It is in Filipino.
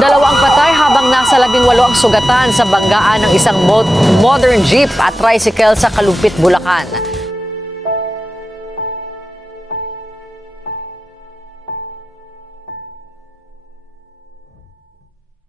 Dalawang patay habang nasa 18 ang sugatan sa banggaan ng isang modern jeep at tricycle sa Kalumpit, Bulacan.